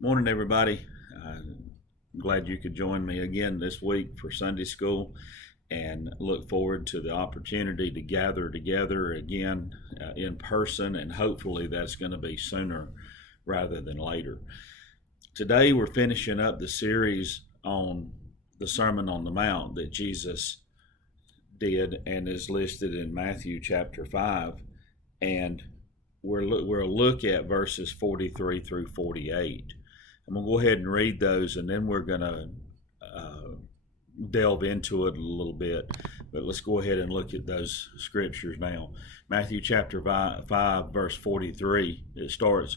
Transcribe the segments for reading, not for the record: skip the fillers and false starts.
Morning, everybody. Glad you could join me again this week for Sunday school and look forward to the opportunity to gather together again in person, and hopefully that's going to be sooner rather than later. Today, we're finishing up the series on the Sermon on the Mount that Jesus did and is listed in Matthew chapter 5. And we'll look at verses 43 through 48. I'm going to go ahead and read those, and then we're going to delve into it a little bit. But let's go ahead and look at those scriptures now. Matthew chapter 5 verse 43, it starts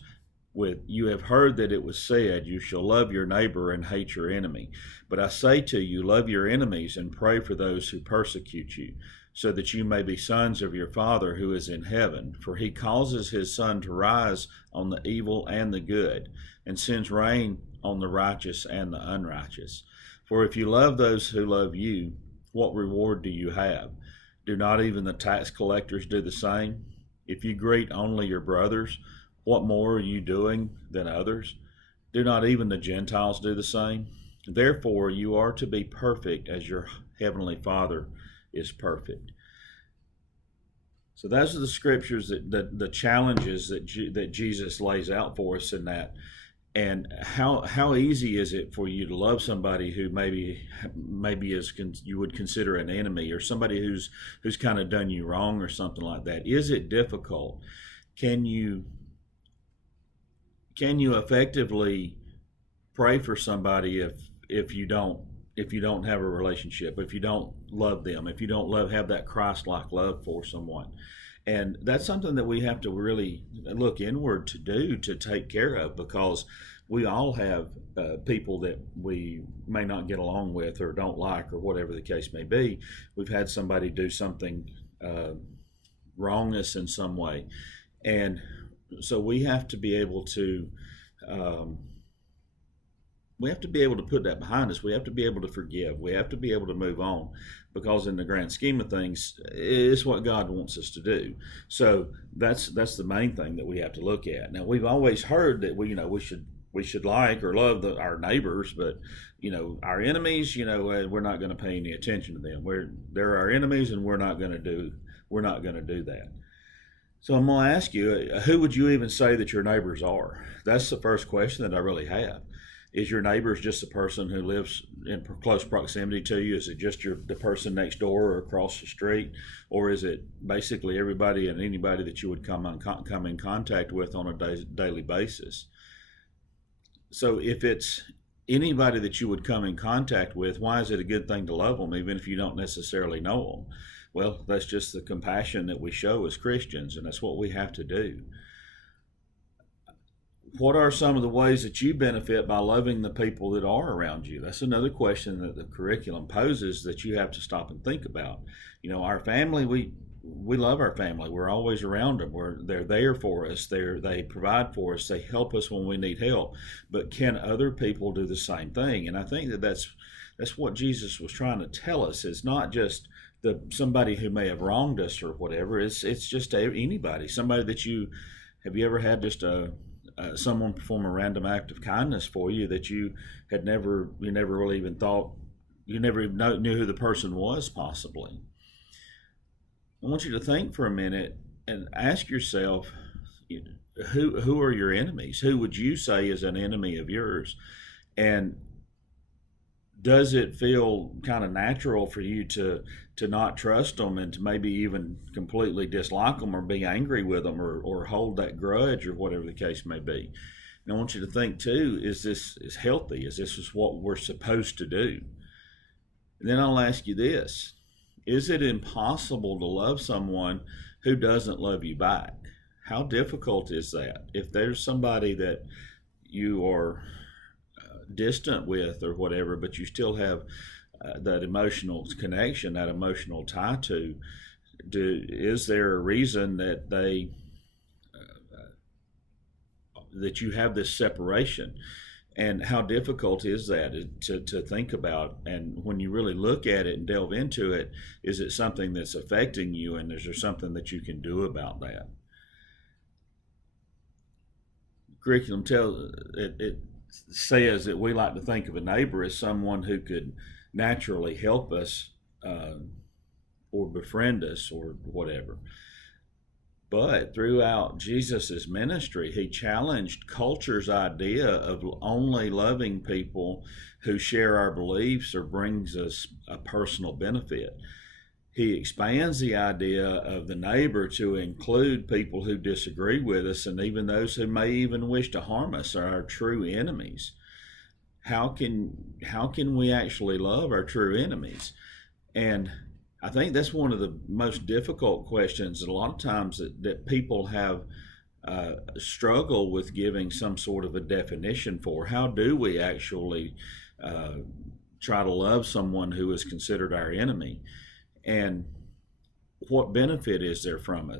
with, "You have heard that it was said, you shall love your neighbor and hate your enemy. But I say to you, love your enemies and pray for those who persecute you, so that you may be sons of your Father who is in heaven. For he causes his sun to rise on the evil and the good, and sends rain on the righteous and the unrighteous. For if you love those who love you, what reward do you have? Do not even the tax collectors do the same? If you greet only your brothers, what more are you doing than others? Do not even the Gentiles do the same? Therefore you are to be perfect as your heavenly Father is perfect." So those are the scriptures the challenges that Jesus lays out for us in that. And how easy is it for you to love somebody who maybe is you would consider an enemy, or somebody who's kind of done you wrong or something like that? Is it difficult? Can you effectively pray for somebody if you don't have a relationship, if you don't love them, if you don't have that Christ-like love for someone? And that's something that we have to really look inward to do, to take care of, because we all have people that we may not get along with or don't like, or whatever the case may be. We've had somebody do something wrong us in some way. And so we have to be able to put that behind us. We have to be able to forgive. We have to be able to move on, because in the grand scheme of things, it's what God wants us to do. So that's the main thing that we have to look at. Now, we've always heard that we should like or love our neighbors, but our enemies, we're not going to pay any attention to them. They're our enemies, and we're not going to do that. So I'm going to ask you, who would you even say that your neighbors are? That's the first question that I really have. Is your neighbors just a person who lives in close proximity to you? Is it just the person next door or across the street? Or is it basically everybody and anybody that you would come in contact with on a daily basis? So if it's anybody that you would come in contact with, why is it a good thing to love them, even if you don't necessarily know them? Well, that's just the compassion that we show as Christians, and that's what we have to do. What are some of the ways that you benefit by loving the people that are around you? That's another question that the curriculum poses that you have to stop and think about. Our family, we love our family. We're always around them. They're there for us. They provide for us. They help us when we need help. But can other people do the same thing? And I think that's what Jesus was trying to tell us. It's not just somebody who may have wronged us or whatever. It's just anybody. Somebody that have you ever had just someone perform a random act of kindness for you that you never really even thought, you never even knew who the person was, possibly? I want you to think for a minute and ask yourself, who are your enemies? Who would you say is an enemy of yours? And does it feel kind of natural for you to not trust them, and to maybe even completely dislike them, or be angry with them, or hold that grudge, or whatever the case may be? And I want you to think too, is this healthy? Is this what we're supposed to do? And then I'll ask you this: is it impossible to love someone who doesn't love you back? How difficult is that? If there's somebody that you are distant with or whatever, but you still have that emotional connection, that emotional tie to, is there a reason that that you have this separation? And how difficult is that to think about? And when you really look at it and delve into it, is it something that's affecting you, and is there something that you can do about that? Curriculum tells it says that we like to think of a neighbor as someone who could naturally help us, or befriend us or whatever. But throughout Jesus's ministry, he challenged culture's idea of only loving people who share our beliefs or brings us a personal benefit. He expands the idea of the neighbor to include people who disagree with us, and even those who may even wish to harm us are our true enemies. How can we actually love our true enemies? And I think that's one of the most difficult questions that a lot of times that people have struggle with giving some sort of a definition for. How do we actually try to love someone who is considered our enemy? And what benefit is there from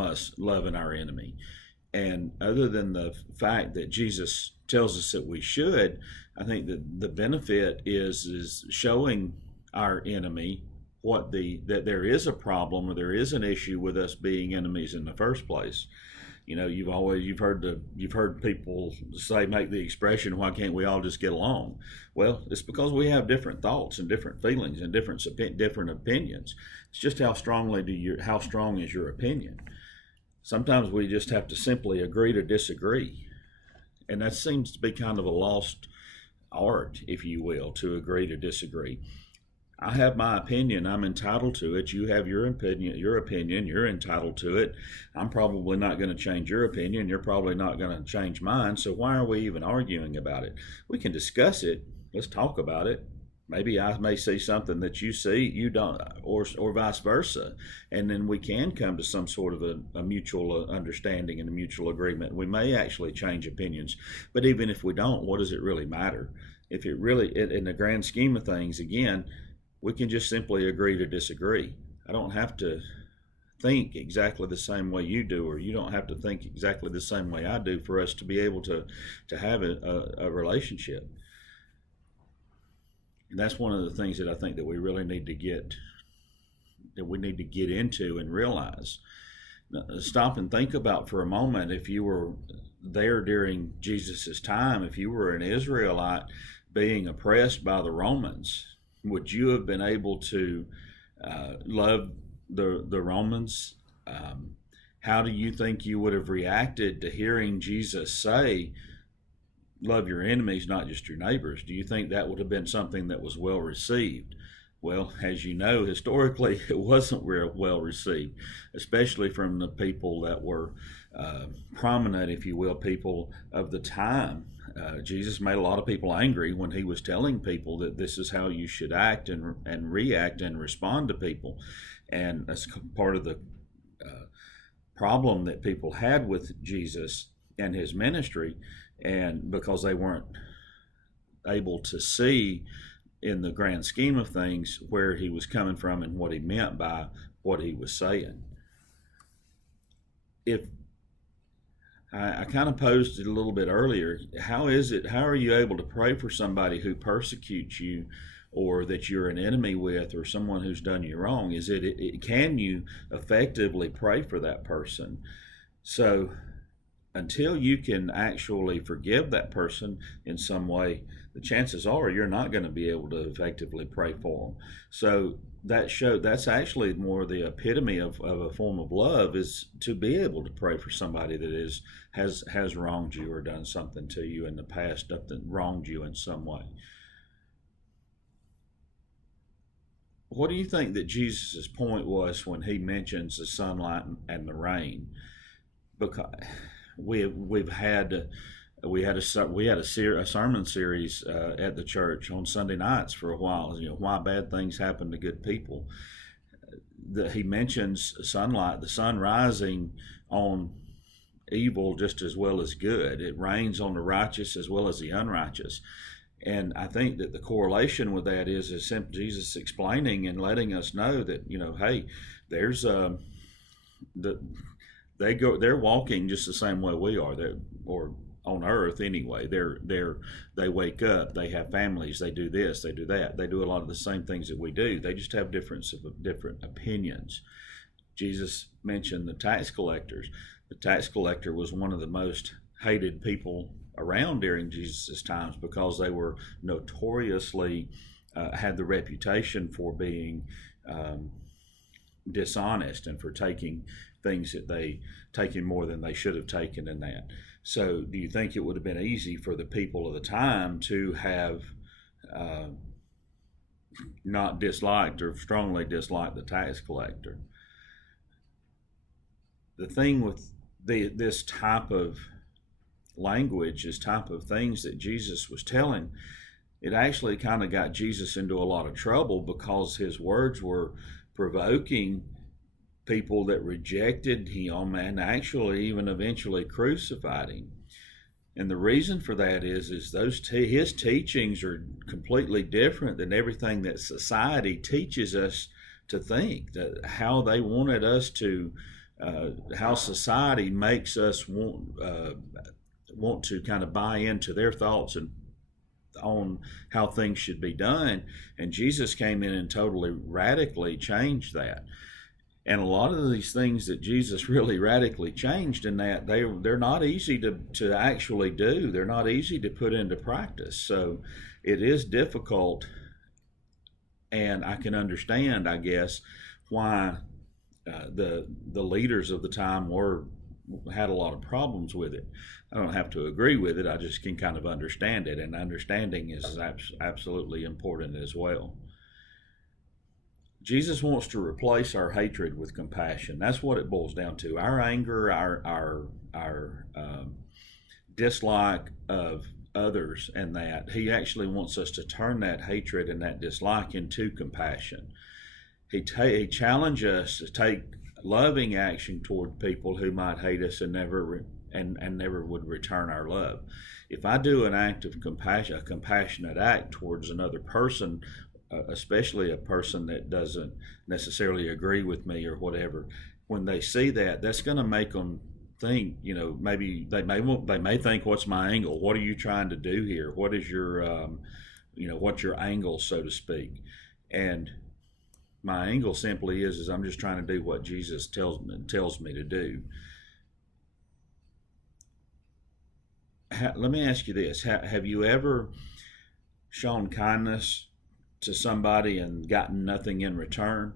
us loving our enemy? And other than the fact that Jesus tells us that we should, I think that the benefit is showing our enemy that there is a problem or there is an issue with us being enemies in the first place. You've heard people say, make the expression, why can't we all just get along? Well, it's because we have different thoughts and different feelings and different opinions. It's just how strong is your opinion? Sometimes we just have to simply agree to disagree. And that seems to be kind of a lost art, if you will, to agree to disagree. I have my opinion. I'm entitled to it. You have your opinion. You're entitled to it. I'm probably not going to change your opinion. You're probably not going to change mine. So why are we even arguing about it? We can discuss it. Let's talk about it. Maybe I may see something that you see, you don't, or vice versa. And then we can come to some sort of a mutual understanding and a mutual agreement. We may actually change opinions. But even if we don't, what does it really matter? If it really, in the grand scheme of things, again, we can just simply agree to disagree. I don't have to think exactly the same way you do, or you don't have to think exactly the same way I do for us to be able to have a relationship. And that's one of the things that I think that we really need to get into and realize. Now, stop and think about for a moment, if you were there during Jesus's time, if you were an Israelite being oppressed by the Romans, would you have been able to love the Romans? How do you think you would have reacted to hearing Jesus say, love your enemies, not just your neighbors? Do you think that would have been something that was well received? Well, as you know, historically, it wasn't real well received, especially from the people that were prominent, if you will, people of the time. Jesus made a lot of people angry when he was telling people that this is how you should act and react and respond to people. And that's part of the problem that people had with Jesus and his ministry, and because they weren't able to see in the grand scheme of things where he was coming from and what he meant by what he was saying. If I kind of posed it a little bit earlier, how are you able to pray for somebody who persecutes you, or that you're an enemy with, or someone who's done you wrong? Can you effectively pray for that person? So until you can actually forgive that person in some way, the chances are you're not going to be able to effectively pray for them. So that's actually more the epitome of a form of love, is to be able to pray for somebody that has wronged you or done something to you in the past, that wronged you in some way. What do you think that Jesus' point was when he mentions the sunlight and the rain? Because we had a sermon series at the church on Sunday nights for a while. Why bad things happen to good people. He mentions sunlight, the sun rising on evil just as well as good. It rains on the righteous as well as the unrighteous. And I think that the correlation with that is Jesus explaining and letting us know that, hey, there's they're walking just the same way we are. Or on earth anyway. They wake up, they have families, they do this, they do that, they do a lot of the same things that we do. They just have different opinions. Jesus mentioned the tax collectors. The tax collector was one of the most hated people around during Jesus' times because they were notoriously had the reputation for being dishonest and for taking things that they taken more than they should have taken in that. So, do you think it would have been easy for the people of the time to have uh, not disliked or strongly disliked the tax collector? The thing with this type of language, this type of things that Jesus was telling, it actually kind of got Jesus into a lot of trouble because his words were provoking people that rejected him and actually even eventually crucified him. And the reason for that is his teachings are completely different than everything that society teaches us to think. That how they wanted us to, how society makes us want to kind of buy into their thoughts and on how things should be done. And Jesus came in and totally radically changed that. And a lot of these things that Jesus really radically changed in that, they're not easy to actually do. They're not easy to put into practice. So it is difficult, and I can understand, I guess, why the leaders of the time had a lot of problems with it. I don't have to agree with it. I just can kind of understand it, and understanding is absolutely important as well. Jesus wants to replace our hatred with compassion. That's what it boils down to. Our anger, our dislike of others, and that he actually wants us to turn that hatred and that dislike into compassion. He challenges us to take loving action toward people who might hate us and never would return our love. If I do an act of compassion, a compassionate act towards another person, especially a person that doesn't necessarily agree with me or whatever, when they see that, that's going to make them think, maybe they may think, what's my angle? What are you trying to do here? What is your, what's your angle, so to speak? And my angle simply is I'm just trying to do what Jesus tells me to do. Let me ask you this: have you ever shown kindness to somebody and gotten nothing in return?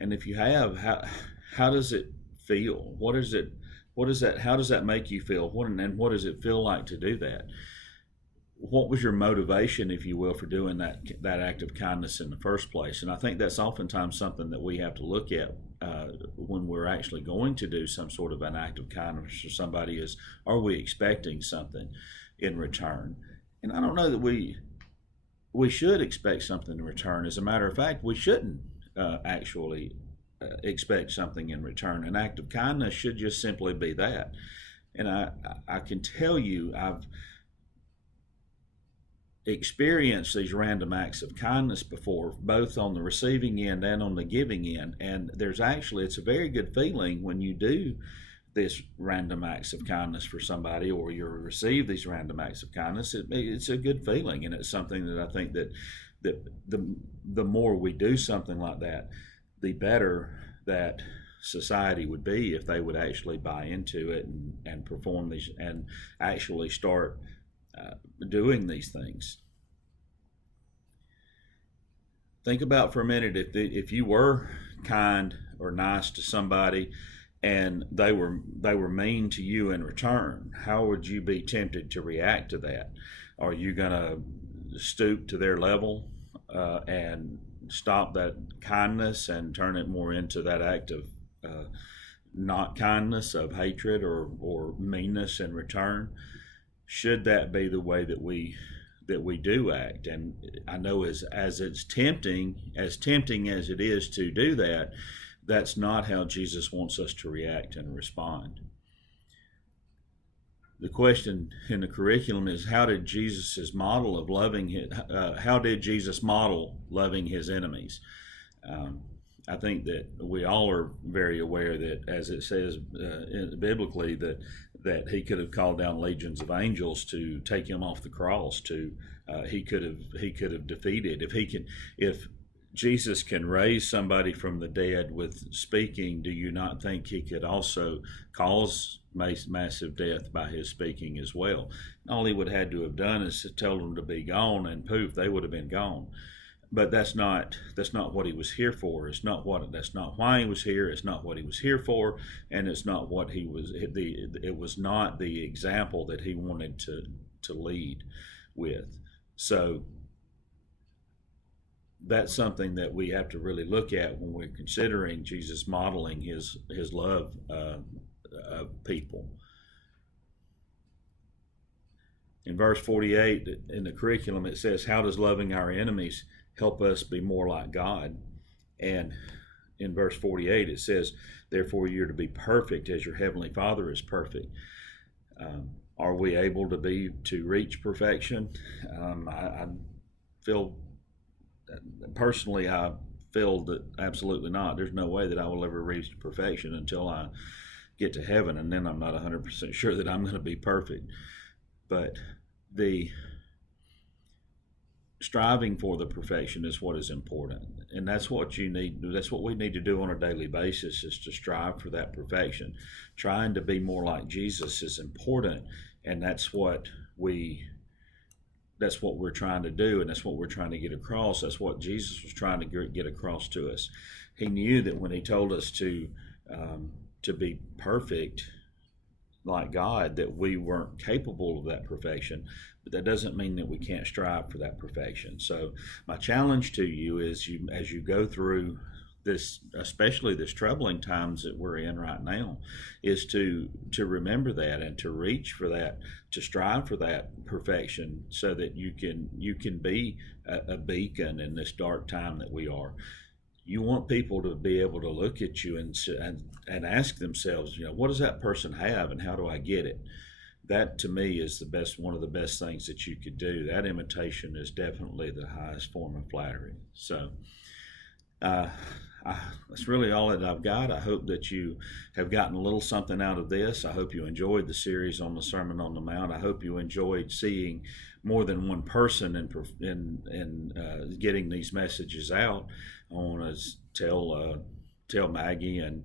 And if you have, how does it feel? How does that make you feel? What does it feel like to do that? What was your motivation, if you will, for doing that act of kindness in the first place? And I think that's oftentimes something that we have to look at when we're actually going to do some sort of an act of kindness for somebody. Is, are we expecting something in return? And I don't know that we should expect something in return. As a matter of fact, we shouldn't actually expect something in return. An act of kindness should just simply be that. And I can tell you, I've experienced these random acts of kindness before, both on the receiving end and on the giving end. And it's a very good feeling when you do this random acts of kindness for somebody, or you receive these random acts of kindness. It's a good feeling, and it's something that I think that the more we do something like that, the better that society would be if they would actually buy into it and perform these and actually start doing these things. Think about for a minute, if you were kind or nice to somebody and they were mean to you in return, how would you be tempted to react to that? Are you going to stoop to their level and stop that kindness and turn it more into that act of not kindness, of hatred or meanness in return? Should that be the way that we do act? And I know as tempting as it is to do that, that's not how Jesus wants us to react and respond. The question in the curriculum is, how did Jesus model loving his enemies? I think that we all are very aware that, as it says biblically, that he could have called down legions of angels to take him off the cross. He could have defeated. If Jesus can raise somebody from the dead with speaking, do you not think he could also cause massive death by his speaking as well. All he would have had to have done is to tell them to be gone, and poof, they would have been gone. But that's not what he was here for. That's not why he was here. It's not what he was here for, and it's not what he was. It was not the example that he wanted to lead with. So that's something that we have to really look at when we're considering Jesus modeling his love of people. In verse 48 in the curriculum, it says, "How does loving our enemies help us be more like God?" And in verse 48, it says, "Therefore you're to be perfect as your heavenly Father is perfect." Are we able to reach perfection? I feel personally, I feel that absolutely not. There's no way that I will ever reach perfection until I get to heaven, and then I'm not 100% sure that I'm going to be perfect. But the striving for the perfection is what is important, and that's what you need. That's what we need to do on a daily basis, is to strive for that perfection. Trying to be more like Jesus is important, and that's what we're trying to do, and that's what we're trying to get across. That's what Jesus was trying to get across to us. He knew that when he told us to be perfect like God, that we weren't capable of that perfection, but that doesn't mean that we can't strive for that perfection. So my challenge to you is, as you go through this, especially this troubling times that we're in right now, is to remember that, and to reach for that, to strive for that perfection, so that you can be a beacon in this dark time that we are. You want people to be able to look at you and ask themselves, what does that person have, and how do I get it? That to me is one of the best things that you could do. That imitation is definitely the highest form of flattery. So that's really all that I've got. I hope that you have gotten a little something out of this. I hope you enjoyed the series on the Sermon on the Mount. I hope you enjoyed seeing more than one person in getting these messages out. I want to tell Maggie and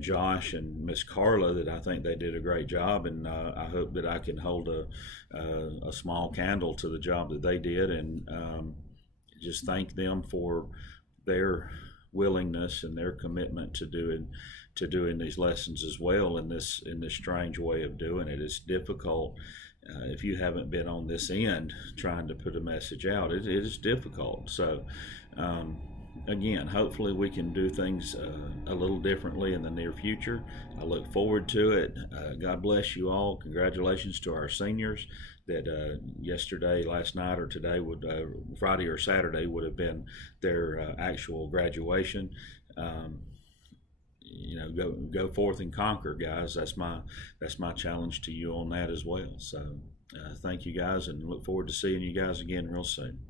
Josh and Miss Carla that I think they did a great job, and I hope that I can hold a small candle to the job that they did, and just thank them for their willingness and their commitment to doing these lessons as well, in this strange way of doing it. It's difficult. If you haven't been on this end trying to put a message out, it is difficult. So again, hopefully we can do things a little differently in the near future. I look forward to it. God bless you all. Congratulations to our seniors that yesterday, last night, or today Friday or Saturday would have been their actual graduation. Go forth and conquer, guys. That's my challenge to you on that as well. So thank you guys, and look forward to seeing you guys again real soon.